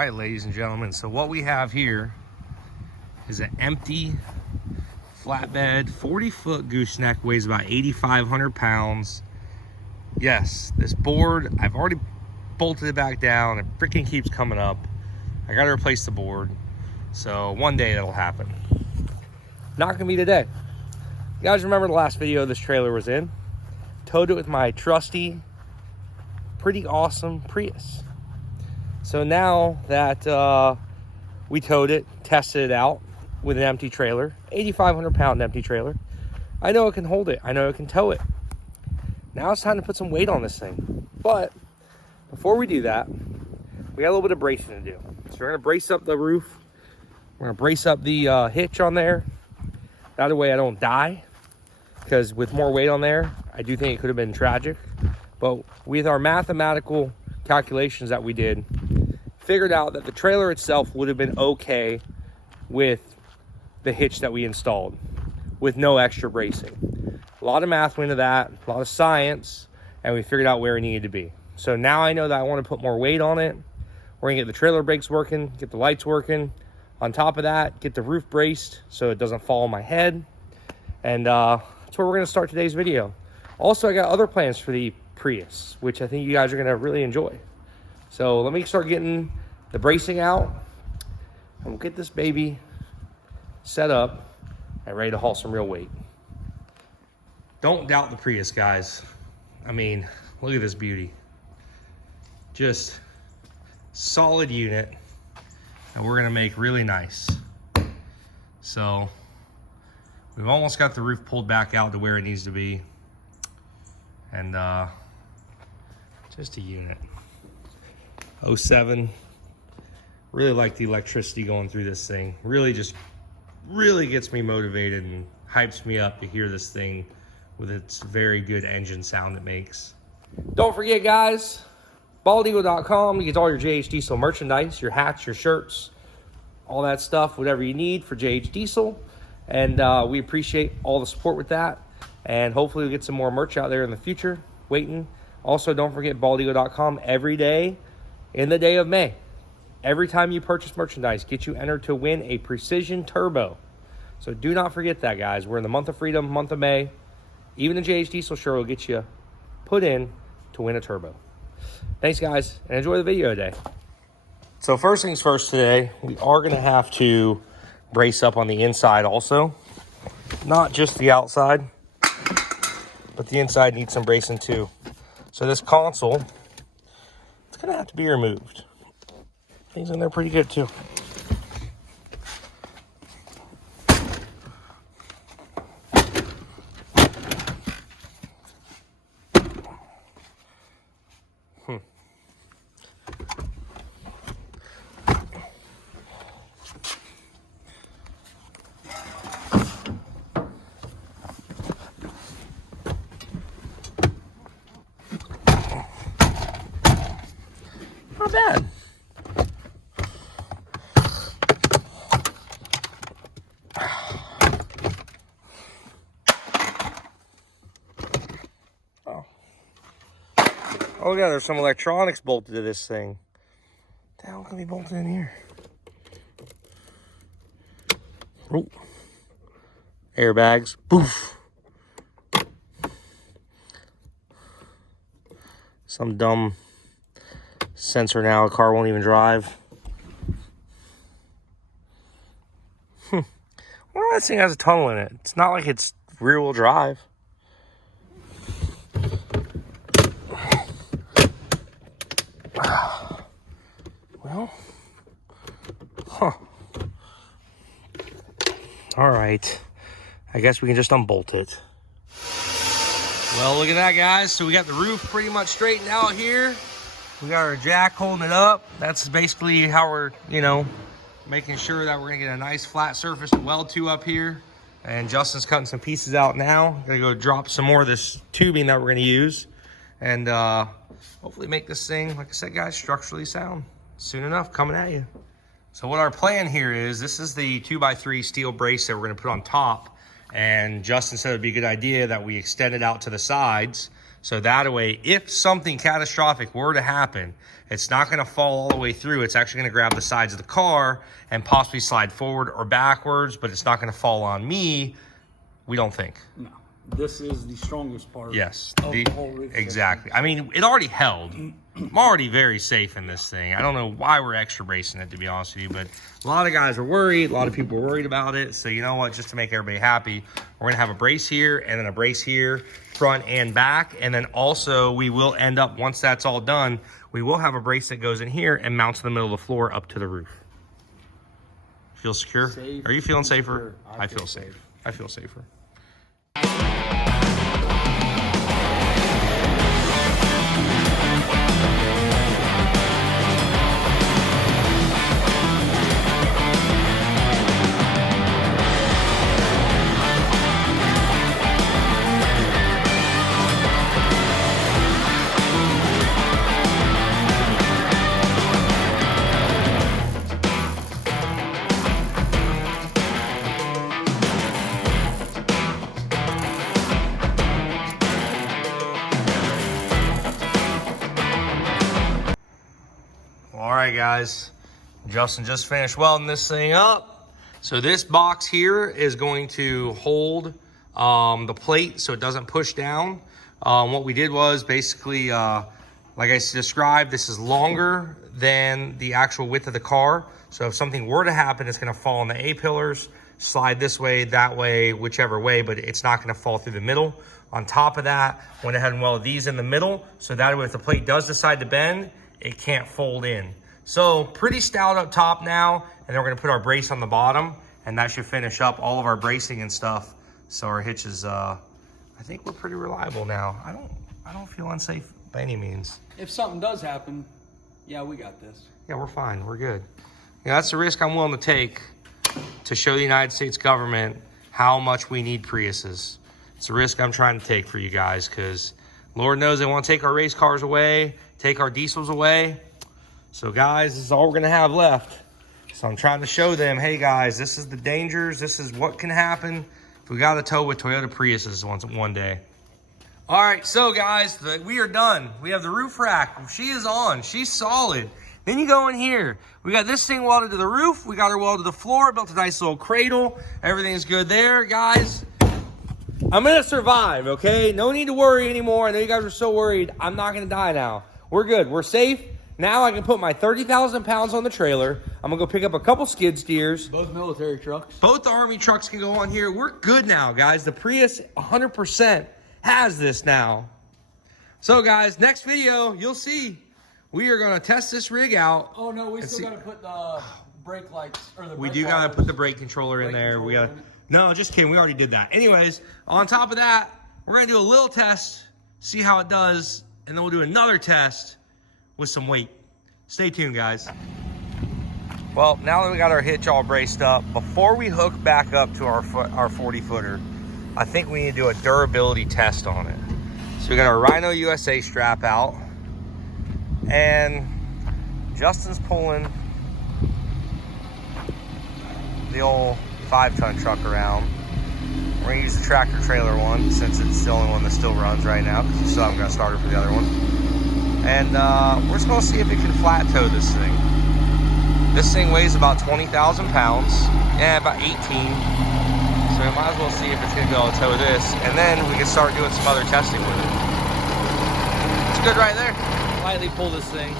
right, ladies and gentlemen, so what we have here is an empty flatbed 40-foot gooseneck, weighs about 8,500 pounds. Yes, this board, I've already bolted it back down. It freaking keeps coming up. I gotta replace the board, so one day that'll happen. Not gonna be today. You guys remember the last video this trailer was in? Towed it with my trusty, pretty awesome Prius. So now that we towed it, tested it out with an empty trailer, 8,500 pound empty trailer, I know it can hold it. I know it can tow it. Now it's time to put some weight on this thing. But before we do that, we got a little bit of bracing to do. So we're gonna brace up the roof. We're gonna brace up the hitch on there. That way I don't die, because with more weight on there, I do think it could have been tragic. But with our mathematical calculations that we did, figured out that the trailer itself would have been okay with the hitch that we installed with no extra bracing. A lot of math went into that, a lot of science, and we figured out where it needed to be. So now I know that I want to put more weight on it. We're gonna get the trailer brakes working, get the lights working. On top of that, get the roof braced so it doesn't fall on my head. And that's where we're gonna start today's video. Also, I got other plans for the Prius, which I think you guys are gonna really enjoy. So let me start getting the bracing out, and we'll get this baby set up and ready to haul some real weight. Don't doubt the Prius, guys. I mean, look at this beauty. Just solid unit, and we're gonna make really nice. So we've almost got the roof pulled back out to where it needs to be, and just a unit. 07. Really like the electricity going through this thing. Really gets me motivated and hypes me up to hear this thing with its very good engine sound it makes. Don't forget, guys, baldeagle.com. You get all your JH Diesel merchandise, your hats, your shirts, all that stuff, whatever you need for JH Diesel. And we appreciate all the support with that. And hopefully we'll get some more merch out there in the future, waiting. Also, don't forget baldeagle.com every day in the day of May. Every time you purchase merchandise, get you entered to win a Precision Turbo. So do not forget that, guys. We're in the month of freedom, month of May. Even the JH Diesel shirt will get you put in to win a turbo. Thanks, guys, and enjoy the video today. So first things first today, we are going to have to brace up on the inside also. Not just the outside, but the inside needs some bracing too. So this console, it's going to have to be removed. Things in there pretty good too. Not bad. Oh yeah, there's some electronics bolted to this thing. What the hell can be bolted in here? Oh. Airbags. Poof. Some dumb sensor now a car won't even drive. Well, that thing has a tunnel in it. It's not like it's rear-wheel drive. Well, all right. I guess we can just unbolt it. Well, look at that, guys. So we got the roof pretty much straightened out here. We got our jack holding it up. That's basically how we're, making sure that we're gonna get a nice flat surface to weld to up here. And Justin's cutting some pieces out now. Gonna go drop some more of this tubing that we're gonna use. And hopefully make this thing, like I said, guys, structurally sound. Soon enough, coming at you. So what our plan here is, this is the 2x3 steel brace that we're gonna put on top. And Justin said it'd be a good idea that we extend it out to the sides So that way, if something catastrophic were to happen, it's not going to fall all the way through. It's actually going to grab the sides of the car and possibly slide forward or backwards, but it's not going to fall on me, we don't think. No, this is the strongest part. Yes, of the whole roof exactly. I mean, it already held. I'm already very safe in this thing. I don't know why we're extra bracing it, to be honest with you, but a lot of guys are worried. A lot of people are worried about it. So you know what? Just to make everybody happy, we're going to have a brace here and then a brace here, front and back. And then also we will end up, once that's all done, we will have a brace that goes in here and mounts in the middle of the floor up to the roof. Feel secure? Safe. Are you feeling safer? Sure. I feel safe. I feel safer. All right, guys, Justin just finished welding this thing up. So this box here is going to hold the plate so it doesn't push down. What we did was basically, like I described, this is longer than the actual width of the car. So if something were to happen, it's going to fall on the A-pillars, slide this way, that way, whichever way, but it's not going to fall through the middle. On top of that, went ahead and welded these in the middle, so that way if the plate does decide to bend, it can't fold in. So pretty stout up top now, and then we're gonna put our brace on the bottom, and that should finish up all of our bracing and stuff. So our hitch is, I think we're pretty reliable now. I don't feel unsafe by any means. If something does happen, yeah, we got this. Yeah, we're fine, we're good. Yeah, that's the risk I'm willing to take to show the United States government how much we need Priuses. It's a risk I'm trying to take for you guys, because Lord knows they want to take our race cars away, take our diesels away. So guys, this is all we're gonna have left. So I'm trying to show them, hey guys, this is the dangers, this is what can happen if we got to tow with Toyota Priuses one day. All right, so guys, we are done. We have the roof rack. She is on, she's solid. Then you go in here. We got this thing welded to the roof. We got her welded to the floor, built a nice little cradle. Everything's good there, guys. I'm gonna survive, okay? No need to worry anymore. I know you guys are so worried. I'm not gonna die now. We're good, we're safe. Now I can put my 30,000 pounds on the trailer. I'm gonna go pick up a couple skid steers. Both military trucks. Both Army trucks can go on here. We're good now, guys. The Prius 100% has this now. So guys, next video, you'll see. We are gonna test this rig out. Oh no, we still gotta put the brake lights, or the we do gotta put the brake controller in there. We gotta, no, just kidding, we already did that. Anyways, on top of that, we're gonna do a little test, see how it does, and then we'll do another test with some weight. Stay tuned, guys. Well, now that we got our hitch all braced up, before we hook back up to our 40-footer, I think we need to do a durability test on it. So we got our Rhino USA strap out, and Justin's pulling the old 5-ton truck around. We're gonna use the tractor trailer one since it's the only one that still runs right now, because we still haven't got a starter for the other one. And we're just gonna see if it can flat tow this thing. This thing weighs about 20,000 pounds. Yeah, about 18. So we might as well see if it's gonna be able to tow this, and then we can start doing some other testing with it. It's good right there. Lightly pull this thing.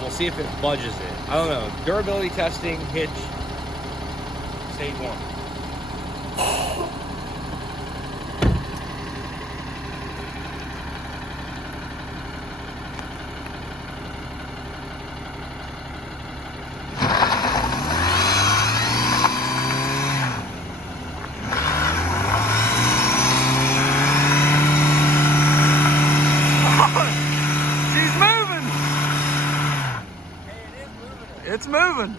We'll see if it budges it. I don't know. Durability testing, hitch, stage 1. It's moving.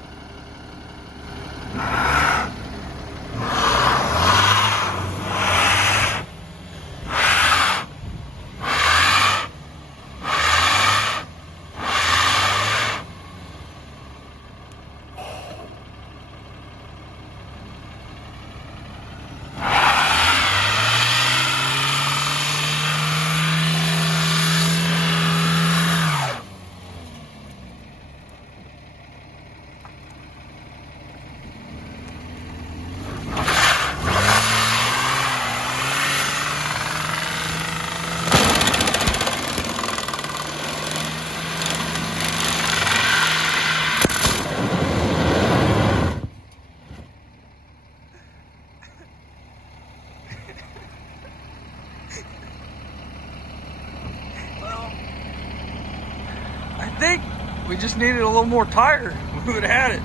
think we just needed a little more tire. We would have had it.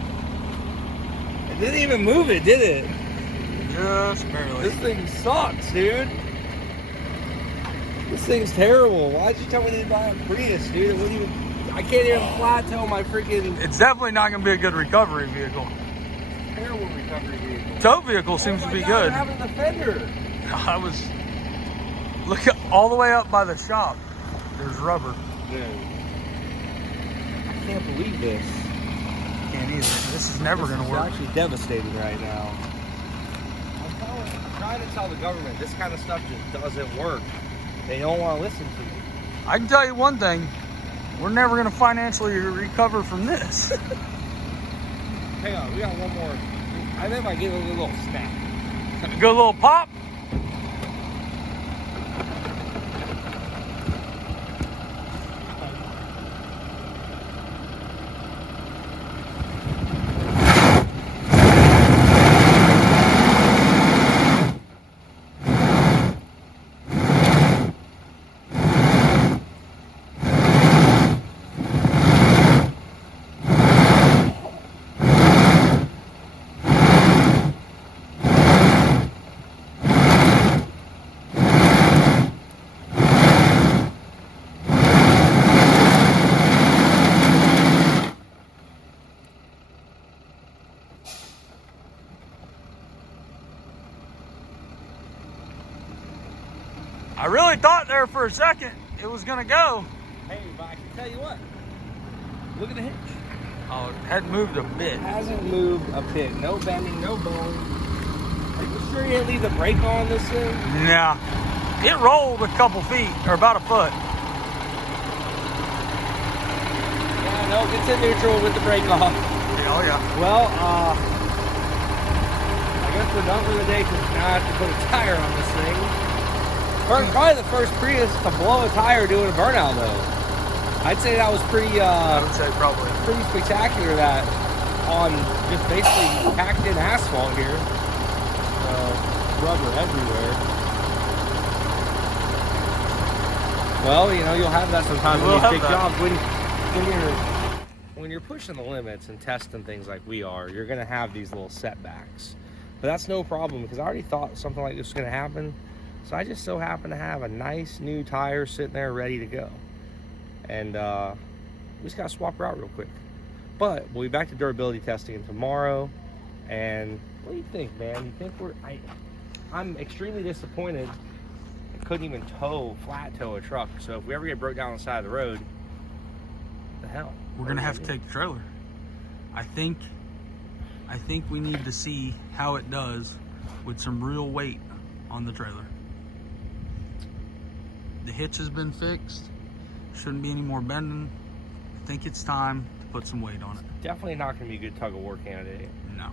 It didn't even move it, did it? Just barely. This thing sucks, dude. This thing's terrible. Why'd you tell me to buy a Prius, dude? It wouldn't even. I can't even flat tail my freaking. It's definitely not going to be a good recovery vehicle. Terrible recovery vehicle. Tow vehicle seems to be good. I'm having the fender. I was. Look at, all the way up by the shop. There's rubber. Dude. I can't believe this. Can't either. This is never going to work. It's actually devastating right now. I'm trying to tell the government this kind of stuff just doesn't work. They don't want to listen to me. I can tell you one thing. We're never going to financially recover from this. Hang on, we got one more. I think I give it a little snap. Good little pop. I really thought there for a second it was gonna go. Hey, but I can tell you what. Look at the hitch. Oh, it hadn't moved a bit. It hasn't moved a bit. No bending, no bone. Are you sure you didn't leave the brake on this thing? Nah. It rolled a couple feet, or about a foot. Yeah, no, it's in neutral with the brake off. Yeah, oh yeah. Well, I guess we're done for the day because now I have to put a tire on this thing. Probably the first Prius to blow a tire doing a burnout though. I'd say that was pretty I would say probably. pretty spectacular, that on just basically packed in asphalt here. Rubber everywhere. Well, you know, you'll have that sometimes on these big jobs. When you're pushing the limits and testing things like we are, you're gonna have these little setbacks. But that's no problem because I already thought something like this was gonna happen. So I just so happen to have a nice new tire sitting there ready to go. And we just gotta swap her out real quick. But we'll be back to durability testing tomorrow. And what do you think, man? You think I'm extremely disappointed I couldn't even flat tow a truck. So if we ever get broke down on the side of the road, what the hell? We're gonna have to take the trailer. I think we need to see how it does with some real weight on the trailer. The hitch has been fixed. Shouldn't be any more bending. I think it's time to put some weight on it. Definitely not going to be a good tug of war candidate. No.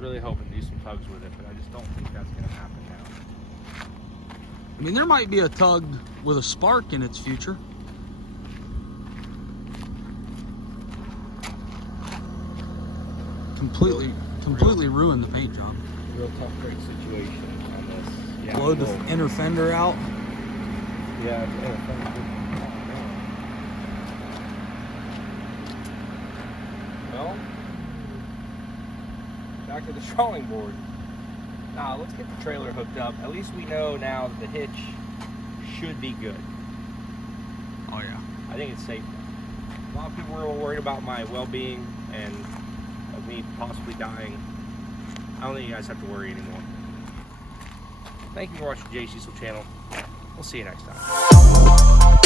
Really hoping to do some tugs with it, but I just don't think that's going to happen now. I mean, there might be a tug with a spark in its future. Completely ruined the paint job. Real tough brake situation on this. Yeah, Blow the inner fender out. Yeah, it's inner fender. Well, back to the drawing board. Now, let's get the trailer hooked up. At least we know now that the hitch should be good. Oh yeah. I think it's safe. A lot of people were worried about my well-being and of me possibly dying. I don't think you guys have to worry anymore. Thank you for watching Jay Cecil channel. We'll see you next time.